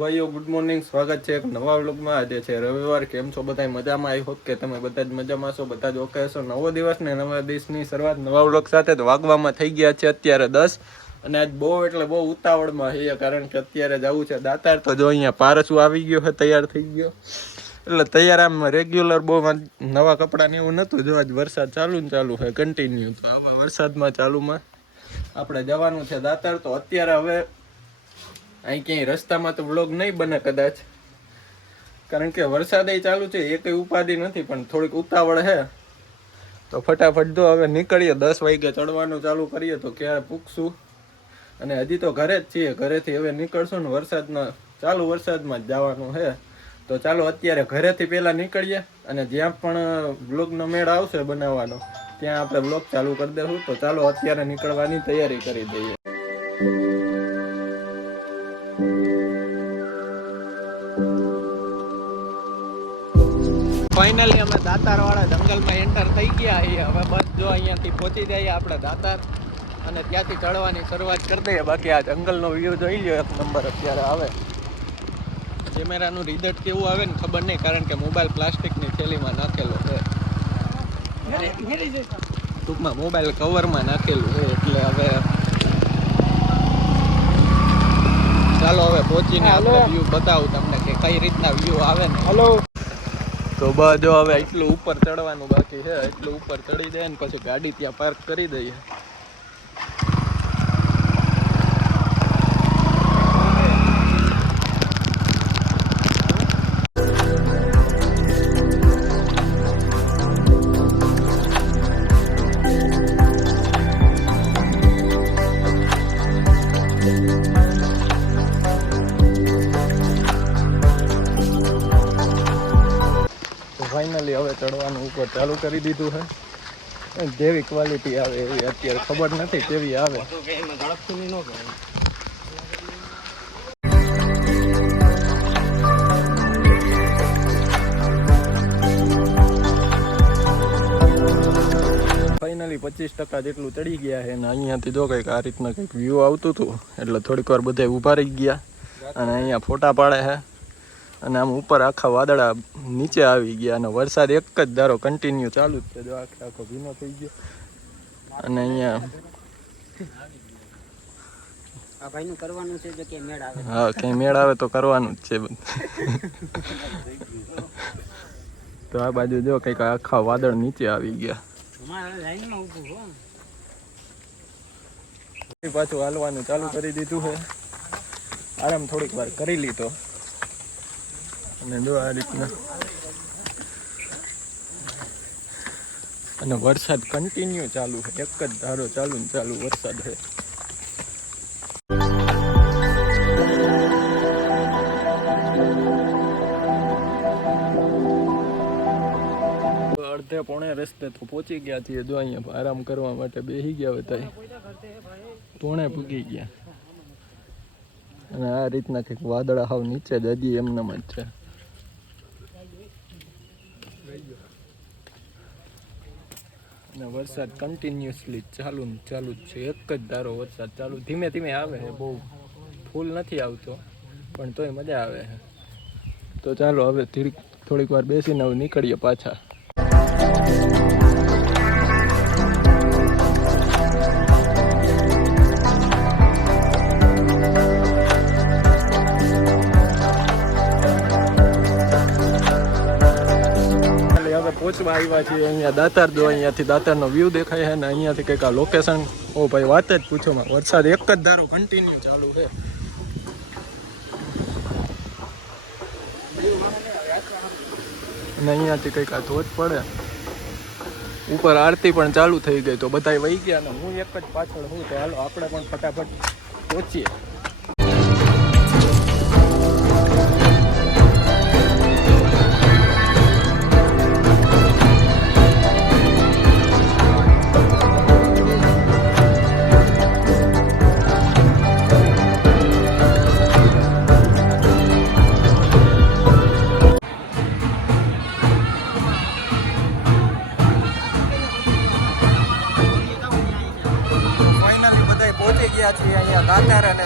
ભાઈઓ good morning, સ્વાગત છે એક નવા વ્લોગમાં। આજે છે રવિવાર। કેમ છો બધા? મજામાં? આઈ હોપ કે તમે બધા જ મજામાં છો, બધા જ ઓકે હશો। નવો દિવસ ને નવા દિવસની શરૂઆત નવા વ્લોગ સાથે। તો વાગવામાં થઈ ગયા છે અત્યારે 10 અને આજ બહુ ઉતાવળમાં છે, કારણ કે અત્યારે જવું છે દાતાર। તો જો અહીંયા પારસું આવી ગયો છે, તૈયાર થઈ ગયો। એટલે તૈયાર આમ રેગ્યુલર બહુ નવા કપડાં ને એવું નહોતું। જો આજ વરસાદ ચાલુ છે કન્ટિન્યુ। તો આવા વરસાદમાં ચાલુમાં આપણે જવાનું છે દાતાર। તો અત્યારે હવે અહીં ક્યાંય રસ્તામાં તો વ્લોગ નહીં બને કદાચ, કારણ કે વરસાદ ચાલુ છે, એ કંઈ ઉપાધિ નથી, પણ થોડીક ઉતાવળ છે। તો ફટાફટ જો હવે નીકળીએ, 10 વાગે ચડવાનું ચાલુ કરીએ તો ક્યારે પૂગશું। અને હજી તો ઘરે જ છીએ, ઘરેથી હવે નીકળશું ને ચાલુ વરસાદમાં જ જવાનું છે। તો ચાલો અત્યારે ઘરેથી પહેલાં નીકળીએ, અને જ્યાં પણ વ્લોગનો મેળ આવશે બનાવવાનો ત્યાં આપણે વ્લોગ ચાલુ કરી દઈશું। તો ચાલો અત્યારે નીકળવાની તૈયારી કરી દઈએ। ફાઇનલી અમે દાતાર વાળા જંગલમાં એન્ટર થઈ ગયા છીએ। હવે બસ જો અહીંયાથી પહોંચી જઈએ આપણે દાતાર, અને ત્યાંથી ચડવાની શરૂઆત કરી દઈએ। બાકી આ જંગલનો વ્યૂ જોઈ લો, એક નંબર અત્યારે આવે। કેમેરાનું રિઝલ્ટ કેવું આવે ને ખબર નહીં, કારણ કે મોબાઈલ પ્લાસ્ટિકની થેલીમાં નાખેલો છે, ટૂંકમાં મોબાઈલ કવરમાં નાખેલું છે। એટલે હવે ચાલો હવે પહોંચીને આપણે વ્યૂ બતાવું તમને કે કઈ રીતના વ્યૂ આવે ને। હલો તો બસ જો હવે એટલું ઉપર ચડવાનું બાકી છે, એટલું ઉપર ચડી જાય ને પછી ગાડી ત્યાં પાર્ક કરી દઈએ। ફાઇનલી હવે ચડવાનું ઉપર ચાલુ કરી દીધું છે। જેવી ક્વોલિટી આવે એવી અત્યારે ખબર નથી કેવી આવે। ફાઇનલી 25% જેટલું ચડી ગયા છે, અને અહીંયાથી જો કંઈક આ રીતના કંઈક વ્યૂ આવતું હતું, એટલે થોડીક વાર બધા ઊભા રહી ગયા અને અહીંયા ફોટા પાડે છે। અને આમ ઉપર આખા વાદળા નીચે આવી ગયા, અને વરસાદ એક જ ધારો કન્ટિન્યુ ચાલુ જ છે। જો આખો ભીનો થઈ ગયો, અને અહીંયા હા કઈ મેળ આવે તો કરવાનું જ છે। તો આ બાજુ જો કંઈક આખા વાદળ નીચે આવી ગયા, પાછું હાલવાનું ચાલુ કરી દીધું છે। આરામ થોડીક વાર કરી લીધો, અને જો આ રીતના, અને વરસાદ કન્ટિન્યુ ચાલુ છે, એક જ ધારો ચાલુ ને ચાલુ વરસાદ છે। અડધે પોણે રસ્તે તો પહોંચી ગયા છીએ। જો અહીંયા આરામ કરવા માટે બેસી ગયા હતા, પોણે પૂગી ગયા, અને આ રીતના કંઈક વાદળા હાવ નીચે જ હજી એમનામ જ છે। અને વરસાદ કન્ટિન્યુઅસલી ચાલુ જ છે, એક જ ધારો વરસાદ ચાલુ, ધીમે ધીમે આવે છે, બહુ ફૂલ નથી આવતો, પણ તોય મજા આવે છે। તો ચાલો હવે થોડીક વાર બેસીને હવે નીકળીએ પાછા। પહોંચવા આવ્યા છીએ અહીંયા દાતાર। જો અહીંયાથી દાતારનો વ્યૂ દેખાય છે, ને અહીંયાથી કંઈક આ લોકેશન, ઓ ભાઈ વાત જ પૂછો માં, વરસાદ એક જ ધારો કન્ટિન્યુ ચાલુ છે। અને અહીંયાથી કંઈક આ ધોધ પડે, ઉપર આરતી પણ ચાલુ થઈ ગઈ, તો બધા વહી ગયા, ને હું એક જ પાછળ હું। તો હાલો આપણે પણ ફટાફટ પહોંચીએ। પહોંચી ગયા છીએ અહીંયા દાતાર, અને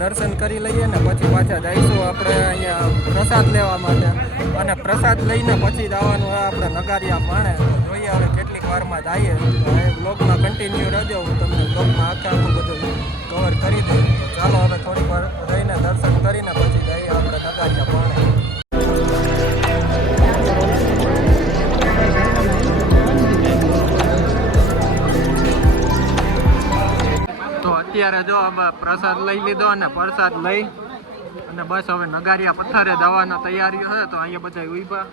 દર્શન કરી લઈએ ને પછી પાછા જઈશું આપણે અહીંયા પ્રસાદ લેવા માટે. અને પ્રસાદ લઈને પછી જવાનું આપણે નગારિયા પાણે. જોઈએ હવે કેટલીક વારમાં જઈએ. બ્લોગમાં કન્ટિન્યુ રહેજો, હું તમને બ્લોગમાં આખું બધું કવર કરી દઉં. ચાલો હવે થોડીક વાર રહીને દર્શન કરીને પછી જઈએ આપણે નગારિયા પાણે. અત્યારે જો અમે પ્રસાદ લઈ લીધો અને પ્રસાદ લઈ અને બસ હવે નગારિયા પથ્થરે જવાનો તૈયારીઓ છે. તો અહીંયા બધા ઉભા.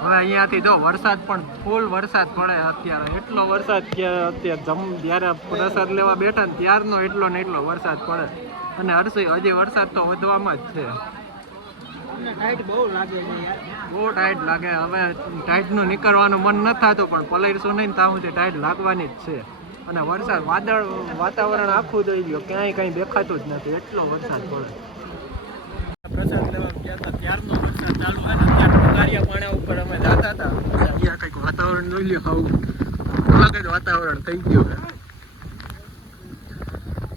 હવે અહીંયાથી જો વરસાદ પણ ફૂલ વરસાદ પડે અત્યારે. એટલો વરસાદ કે અત્યારે જ્યારે પ્રસાદ લેવા બેઠા ને ત્યારનો એટલો ને એટલો વરસાદ પડે. અને હજી વરસાદ તો વધવામાં જ છે. બહુ ટાઈટ લાગે. હવે ટાઈટનું નીકળવાનું મન ન થતું પણ પલળશું નહીં ત્યાં સુધી ટાઈટ લાગવાની જ છે. અને વરસાદ વાતાવરણ આખું જોઈ લો, ક્યાંય કંઈ દેખાતું જ નથી, એટલો વરસાદ પડે. પ્રસાદ લેવા ગયા હતા ત્યારનો વરસાદ ચાલુ હોય ને અત્યારે નગારિયા પાણા ઉપર અમે જતા હતા. અહીંયા કંઈક વાતાવરણ જોઈ લો, આવું અલગ જ વાતાવરણ થઈ ગયું છે.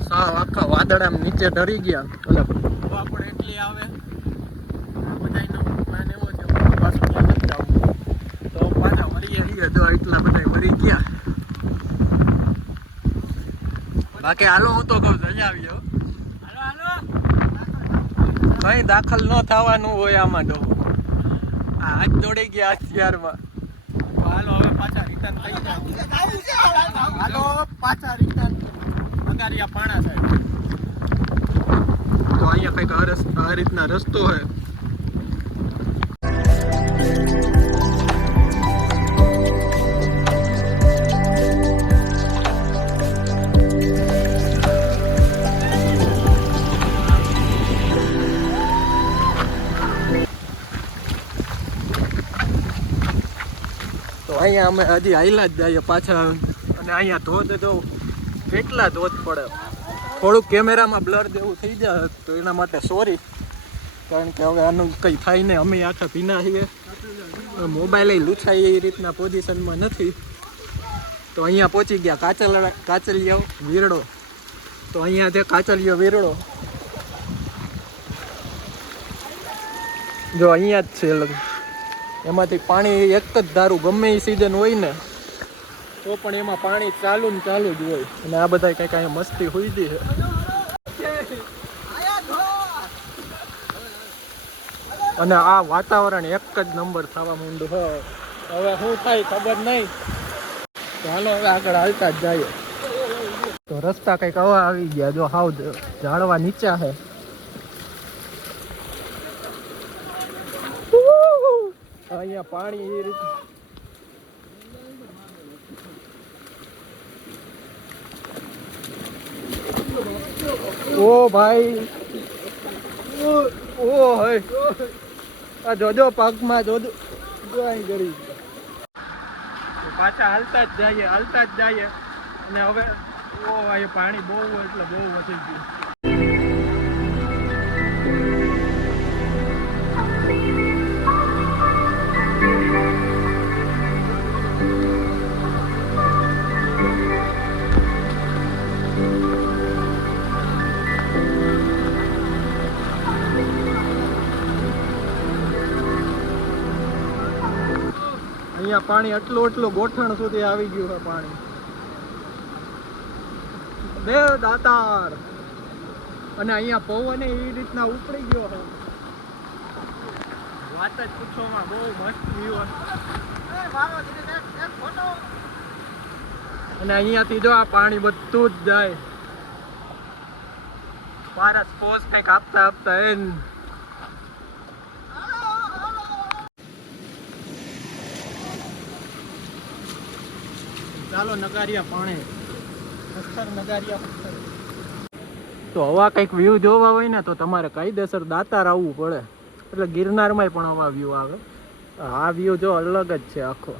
સાવ આખા વાદળામ નીચે ડરી ગયા. અને હવા પણ એટલી આવે બધાનો પ્લાન એવો છે પાછું ત્યાં નથી જવું. તો પાછા મરીએ છીએ જો એટલા બધા મરી ગયા. બાકી હાલો હું તો કહું જઈ આવ્યો. કઈ દાખલ ન થવાનું હોય આમાં તો આજ દોડી ગયા અત્યારમાં. હાલો હવે પાછા રિટર્ન થઈ જાય. હાલો પાછા રિટર્ન નગારિયા પાણા સાહેબ. તો અહીંયા કંઈક આ રીતના રસ્તો હોય. અહીંયા અમે હજી હાઈલા જ જઈએ પાછા. અને અહીંયા ધોધ તો કેટલા ધોધ પડે. થોડુંક કેમેરામાં બ્લર જેવું થઈ જાય તો એના માટે સોરી, કારણ કે હવે આનું કંઈ થાય નહીં. અમે આખા ભીના છીએ, મોબાઈલ લૂછાય એ રીતના પોઝિશનમાં નથી. તો અહીંયા પહોંચી ગયા કાચલિયો વીરડો. તો અહીંયા છે કાચલિયો વીરડો. જો અહીંયા જ છે. એમાંથી પાણી એક જ ધારું ગમે એ સિઝન હોય ને તો પણ એમાં પાણી ચાલુ ને ચાલુ જ હોય. અને આ બધા કંઈક અહીંયા મસ્તી હુઈદી છે. અને આ વાતાવરણ એક જ નંબર થવા માંડ્યું હોય. હવે શું થાય ખબર નહીં. તો હાલો હવે આગળ હાલતા જ જઈએ. તો રસ્તા કંઈક આવા આવી ગયા. જો હાવ ઝાડવા નીચા છે. અહીંયા પાણી એ રીતે ઓ ભાઈ ઓ હે આ જોજો પગમાં જોજો અહીં ગળી. પાછા હાલતા જ જઈએ અને હવે ઓ ભાઈ પાણી બહુ એટલે બહુ વધી ગયું. અહીંયા પાણી એટલું ગોઠણ સુધી આવી ગયું છે પાણી. દેવ દાતાર. અને અહીંયા પવન એ રીતના ઉપડી ગયો છે, વાત જ પૂછવામાં. બહુ મસ્ત વ્યૂ. અને અહીંયાથી જો આ પાણી બધું જ જાય. પારસ પોસ કંઈક આપતા એન. ચાલો નગારિયા પાણે પથ્થર નગારિયા પથ્થર. તો હવા કંઈક વ્યૂ જોવા હોય ને તો તમારે કાયદેસર દાતાર આવવું પડે. એટલે ગિરનારમાંય પણ હવા વ્યૂ આવે. આ વ્યૂ જો અલગ જ છે આખો.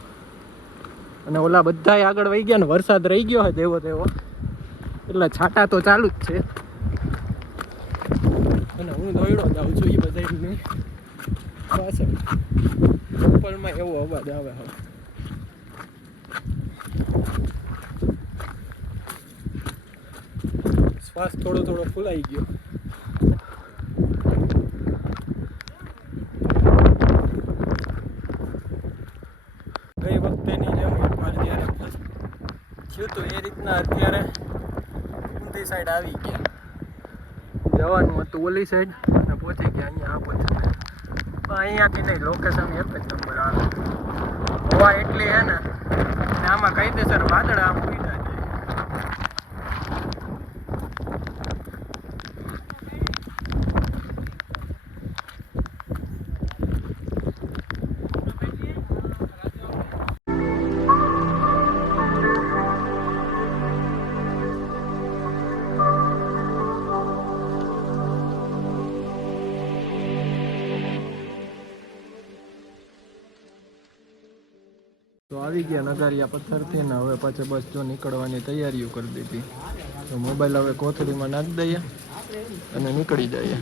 અને ઓલા બધાય આગળ વહી ગયા ને વરસાદ રહી ગયો હોય તેવો એટલે છાંટા તો ચાલુ જ છે. અને હું દોડ્યો જાઉં છું એ બધા પાછળ. ઉપરમાં એવો અવાજ આવે હવે. શ્વાસ થોડો થોડો ફૂલાઈ ગયો. ગઈ વખતેની જેમ એકવાર જ્યારે થયું તો એ રીતના અત્યારે ઊંધી સાઈડ આવી ગયા. જવાનું હતું ઓલી સાઈડ અને પહોંચી ગયા અહીંયા આ પછી. અહીંયાથી નહીં, લોકેશન એક જ નંબર આવે. હવા એટલી હે ને આમાં કાયદેસર વાદળ આમ ઉડી જાય. તો આવી ગયા નગારિયા પથ્થરથી ને હવે પાછા બસ જો નીકળવાની તૈયારીઓ કરી દીધી. તો મોબાઈલ હવે કોથળીમાં નાખી દઈએ અને નીકળી જઈએ.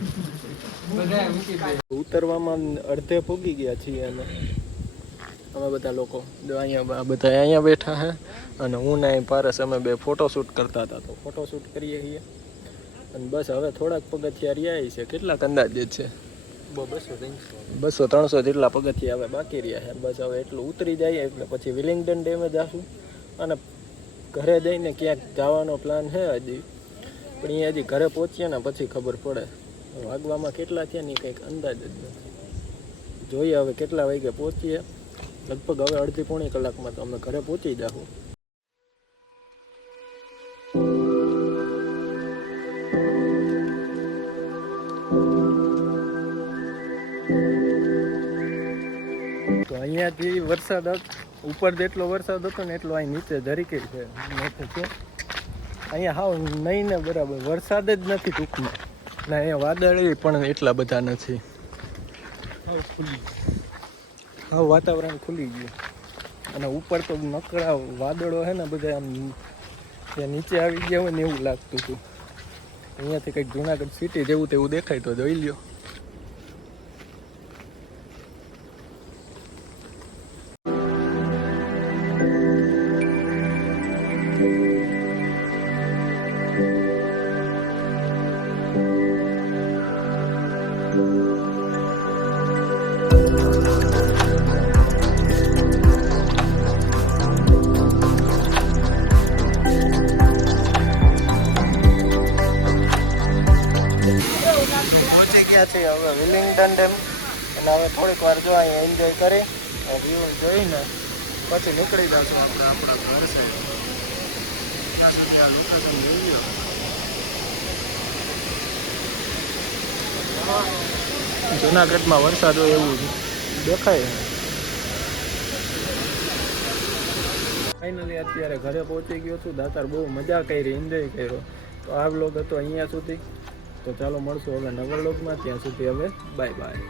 ઉતરવામાં અડધે પૂગી ગયા છીએ અમે બધા લોકો. જો અહીંયા બધા અહીંયા બેઠા હે અને હું ને પારસ અમે બે ફોટોશૂટ કરતા હતા. તો ફોટોશૂટ કરીએ છીએ અને બસ હવે થોડાક પગથિયા રહ્યા છે. કેટલાક અંદાજે છે? 200-300 જેટલા પગથિયા હવે બાકી રહ્યા છે. બસ હવે એટલું ઉતરી જાય એટલે પછી વિલિંગ્ટન ડેમે જશું અને ઘરે જઈને ક્યાંક જવાનો પ્લાન છે હજી. પણ અહીંયા હજી ઘરે પહોંચીએ ને પછી ખબર પડે. વાગવામાં કેટલા થયા ને કંઈક અંદાજ જ નથી. જોઈએ હવે કેટલા વાગે પહોંચીએ. લગભગ હવે અડધી-પોણી કલાકમાં તો અમે ઘરે પહોંચી જાશું. તો અહીંયાથી વરસાદ ઉપર જેટલો વરસાદ હતો ને એટલો અહીં નીચે જરીકે છે. અહીંયા હાવ નહીં ને બરાબર વરસાદ જ નથી ટૂંકમાં. ને અહીંયા વાદળ પણ એટલા બધા નથી. હાવ વાતાવરણ ખુલી ગયું અને ઉપર તો નકરા વાદળો છે ને બધા આમ ત્યાં નીચે આવી ગયા હોય ને એવું લાગતું હતું. અહીંયાથી કંઈક જુનાગઢ સિટી જેવું તેવું દેખાય તો જોઈ લ્યો. છે હવે વિલિંગ્ટન ડેમ અને હવે થોડીક વાર જો અહીંયા એન્જોય કરી વ્યૂ જોઈને પછી નીકળી જશું આપણે આપણા ઘર સાઈડ. ત્યાં સુધી આ લોકેશન જોઈએ. જુનાગઢમાં વરસાદ હોય એવું દેખાય. ફાઇનલી અત્યારે ઘરે પહોંચી ગયો છું. દાતાર બહુ મજા કરી, એન્જોય કર્યો. તો આ વ્લોગ હતો અહીંયા સુધી. તો ચાલો મળશું હવે નવા વ્લોગમાં. ત્યાં સુધી હવે બાય બાય.